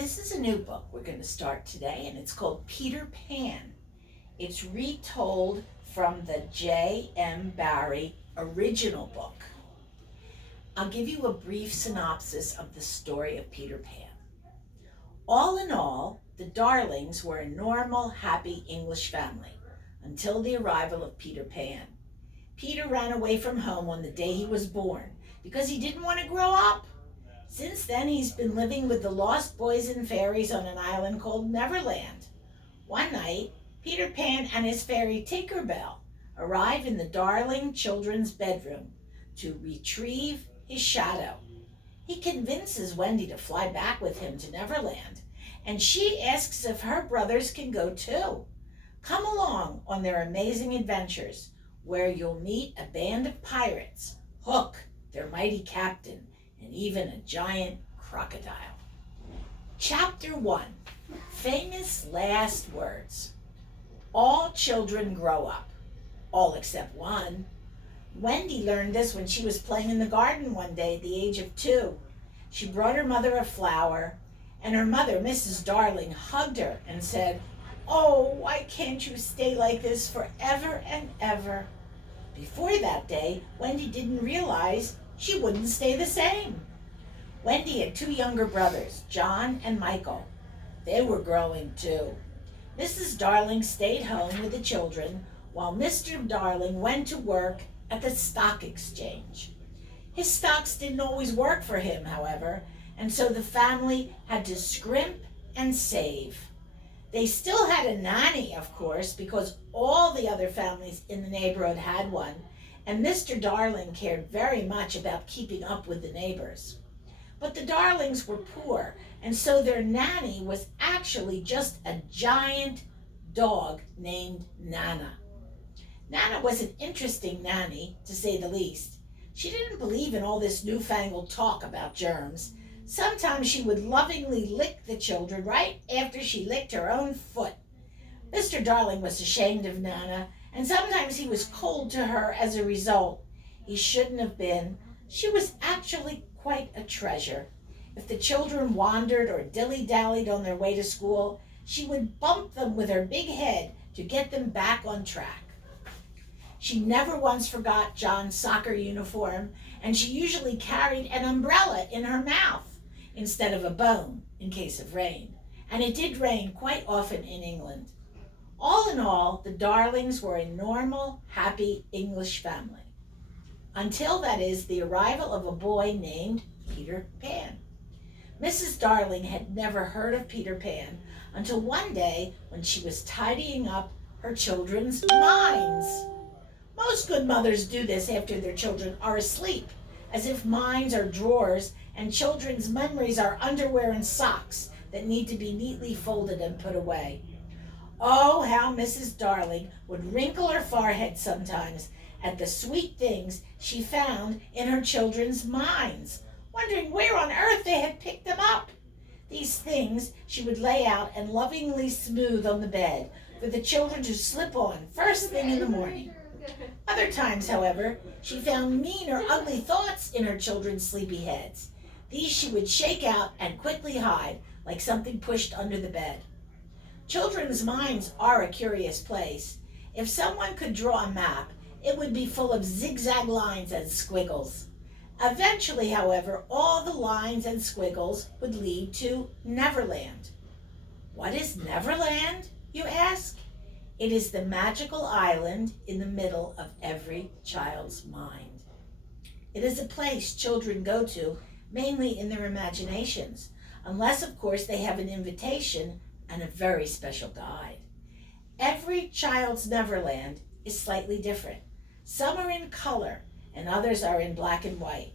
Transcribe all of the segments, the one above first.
This is a new book we're going to start today, and it's called Peter Pan. It's retold from the J.M. Barrie original book. I'll give you a brief synopsis of the story of Peter Pan. All in all, the Darlings were a normal, happy English family until the arrival of Peter Pan. Peter ran away from home on the day he was born because he didn't want to grow up. Since then, he's been living with the lost boys and fairies on an island called Neverland. One night, Peter Pan and his fairy Tinkerbell arrive in the Darling children's bedroom to retrieve his shadow. He convinces Wendy to fly back with him to Neverland, and she asks if her brothers can go too. Come along on their amazing adventures, where you'll meet a band of pirates, Hook, their mighty captain, and even a giant crocodile. Chapter 1, Famous Last Words. All children grow up, all except one. Wendy learned this when she was playing in the garden one day at the age of 2. She brought her mother a flower, and her mother, Mrs. Darling, hugged her and said, "Oh, why can't you stay like this forever and ever?" Before that day, Wendy didn't realize she wouldn't stay the same. Wendy had 2 younger brothers, John and Michael. They were growing too. Mrs. Darling stayed home with the children while Mr. Darling went to work at the stock exchange. His stocks didn't always work for him, however, and so the family had to scrimp and save. They still had a nanny, of course, because all the other families in the neighborhood had one, and Mr. Darling cared very much about keeping up with the neighbors. But the Darlings were poor, and so their nanny was actually just a giant dog named Nana. Nana was an interesting nanny, to say the least. She didn't believe in all this newfangled talk about germs. Sometimes she would lovingly lick the children right after she licked her own foot. Mr. Darling was ashamed of Nana, and sometimes he was cold to her as a result. He shouldn't have been. She was actually quite a treasure. If the children wandered or dilly-dallied on their way to school, she would bump them with her big head to get them back on track. She never once forgot John's soccer uniform, and she usually carried an umbrella in her mouth instead of a bone in case of rain. And it did rain quite often in England. All in all, the Darlings were a normal, happy English family. Until, that is, the arrival of a boy named Peter Pan. Mrs. Darling had never heard of Peter Pan until one day when she was tidying up her children's minds. Most good mothers do this after their children are asleep, as if minds are drawers and children's memories are underwear and socks that need to be neatly folded and put away. Oh, how Mrs. Darling would wrinkle her forehead sometimes at the sweet things she found in her children's minds, wondering where on earth they had picked them up. These things she would lay out and lovingly smooth on the bed for the children to slip on first thing in the morning. Other times, however, she found mean or ugly thoughts in her children's sleepy heads. These she would shake out and quickly hide, like something pushed under the bed. Children's minds are a curious place. If someone could draw a map, it would be full of zigzag lines and squiggles. Eventually, however, all the lines and squiggles would lead to Neverland. What is Neverland, you ask? It is the magical island in the middle of every child's mind. It is a place children go to mainly in their imaginations, unless, of course, they have an invitation and a very special guide. Every child's Neverland is slightly different. Some are in color and others are in black and white.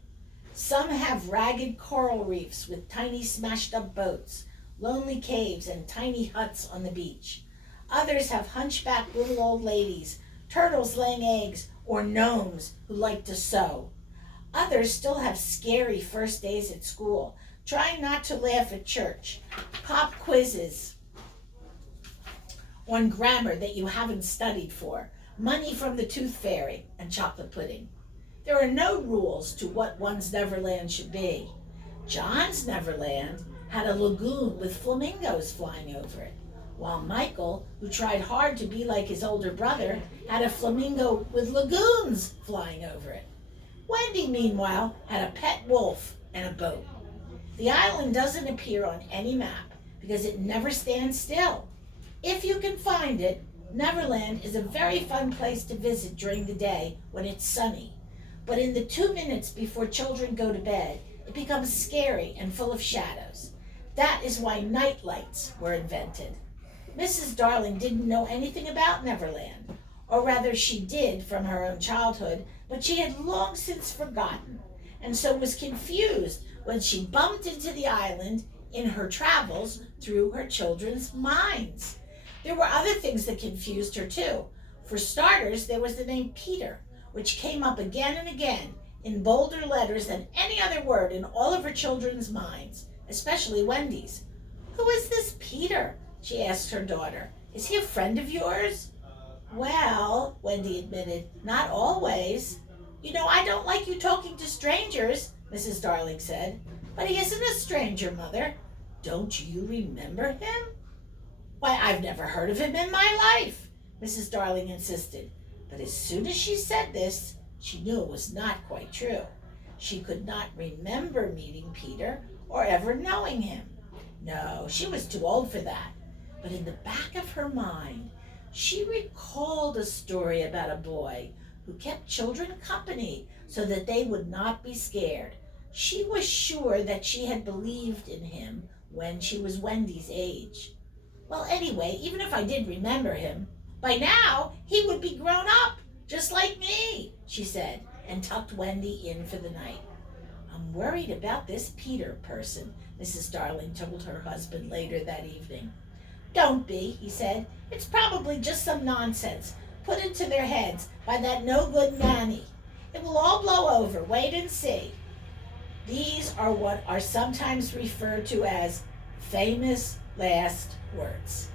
Some have ragged coral reefs with tiny smashed up boats, lonely caves, and tiny huts on the beach. Others have hunchbacked little old ladies, turtles laying eggs, or gnomes who like to sew. Others still have scary first days at school, trying not to laugh at church, pop quizzes on grammar that you haven't studied for, money from the tooth fairy, and chocolate pudding. There are no rules to what one's Neverland should be. John's Neverland had a lagoon with flamingos flying over it, while Michael, who tried hard to be like his older brother, had a flamingo with lagoons flying over it. Wendy, meanwhile, had a pet wolf and a boat. The island doesn't appear on any map because it never stands still. If you can find it, Neverland is a very fun place to visit during the day when it's sunny. But in the 2 minutes before children go to bed, it becomes scary and full of shadows. That is why night lights were invented. Mrs. Darling didn't know anything about Neverland, or rather she did from her own childhood, but she had long since forgotten, and so was confused when she bumped into the island in her travels through her children's minds. There were other things that confused her too. For starters, there was the name Peter, which came up again and again in bolder letters than any other word in all of her children's minds, especially Wendy's. "Who is this Peter?" she asked her daughter. "Is he a friend of yours?" "Well," Wendy admitted, "not always." "You know, I don't like you talking to strangers," Mrs. Darling said. "But he isn't a stranger, Mother. Don't you remember him?" "Why, I've never heard of him in my life," Mrs. Darling insisted. But as soon as she said this, she knew it was not quite true. She could not remember meeting Peter or ever knowing him. No, she was too old for that. But in the back of her mind, she recalled a story about a boy who kept children company so that they would not be scared. She was sure that she had believed in him when she was Wendy's age. "Well, anyway, even if I did remember him, by now he would be grown up, just like me," she said, and tucked Wendy in for the night. "I'm worried about this Peter person," Mrs. Darling told her husband later that evening. "Don't be," he said. "It's probably just some nonsense put into their heads by that no-good nanny. It will all blow over. Wait and see." These are what are sometimes referred to as famous last words.